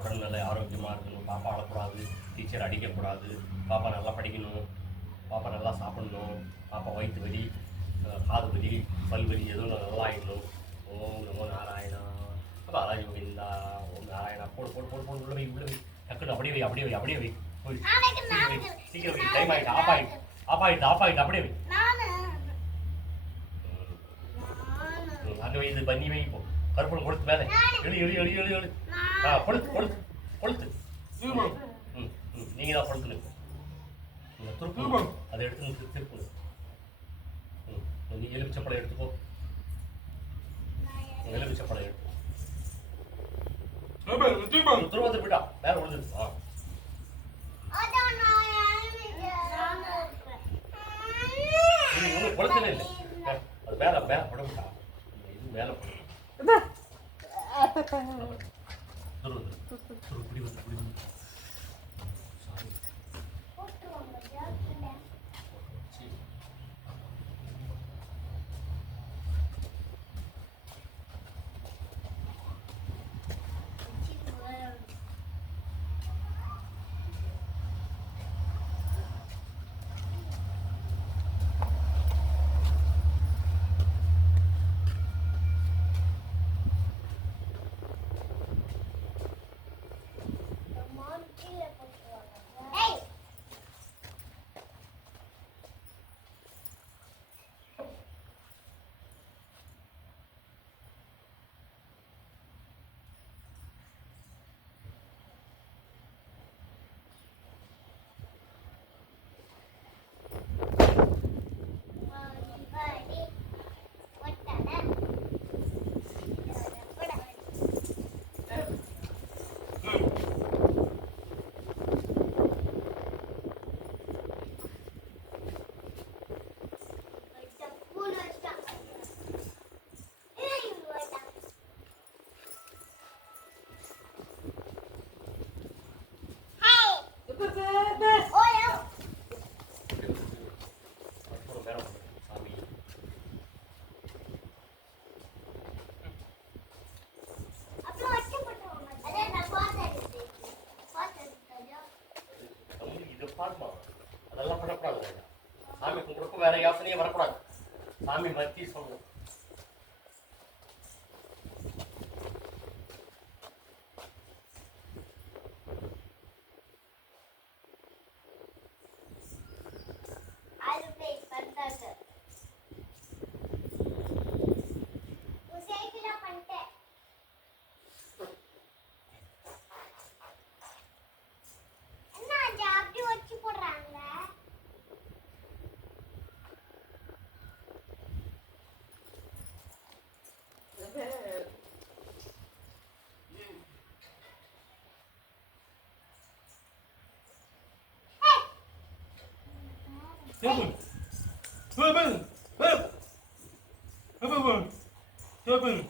உடல் நல்ல ஆரோக்கியமாக இருக்கணும், பாப்பா அழக்கூடாது, டீச்சர் அடிக்கக்கூடாது, பாப்பா நல்லா படிக்கணும், பாப்பா நல்லா சாப்பிடணும், பாப்பா வயிற்று வலி, காது வலி, பல் வலி எதுவும் நல்லா ஆகிடணும். ஓம் நமோ நாராயணா பாலாஜி கோவிந்தா. ஓம் நாராயணா. போடு போடு போடு போடு, உள்ள வை உள்ள வை, டக்குன்னு அப்படியே வை அப்படியே வை அப்படியே வை, சீக்கிரம் வை, டைம் ஆகிட்டு, ஆஃப் ஆகிட்டு ஆஃப் ஆகிட்டு ஆஃப் ஆகிட்டு, அப்படியே வை. அங்கே வை, இது பண்ணி வை. இப்போ கருப்பணம் கொளுத்து மேலே எழு எழு எழு எழு எழு. கொளுத்து கொளுத்து கொளுத்து. நீங்கள் தான் கொளுத்துணும். திருப்பு அதை எடுத்து திருப்பு. நீ எலுமிச்சப்பழம் எடுத்துக்கோ, எலுமிச்சப்பழம் எடுத்து துருவத்தை விட்டா வேற விழுந்துருச்சு. கொளுத்தலே இல்லை, அது மேலே மேலே படமுட்டா, இது மேலே படம். புடி வந்து புடி வந்து அதெல்லாம் பண்ணக்கூடாது. சாமி கும்பிட்றப்ப வேற யோசனையே வரக்கூடாது. சாமி பக்தி சொல்லணும். Seven.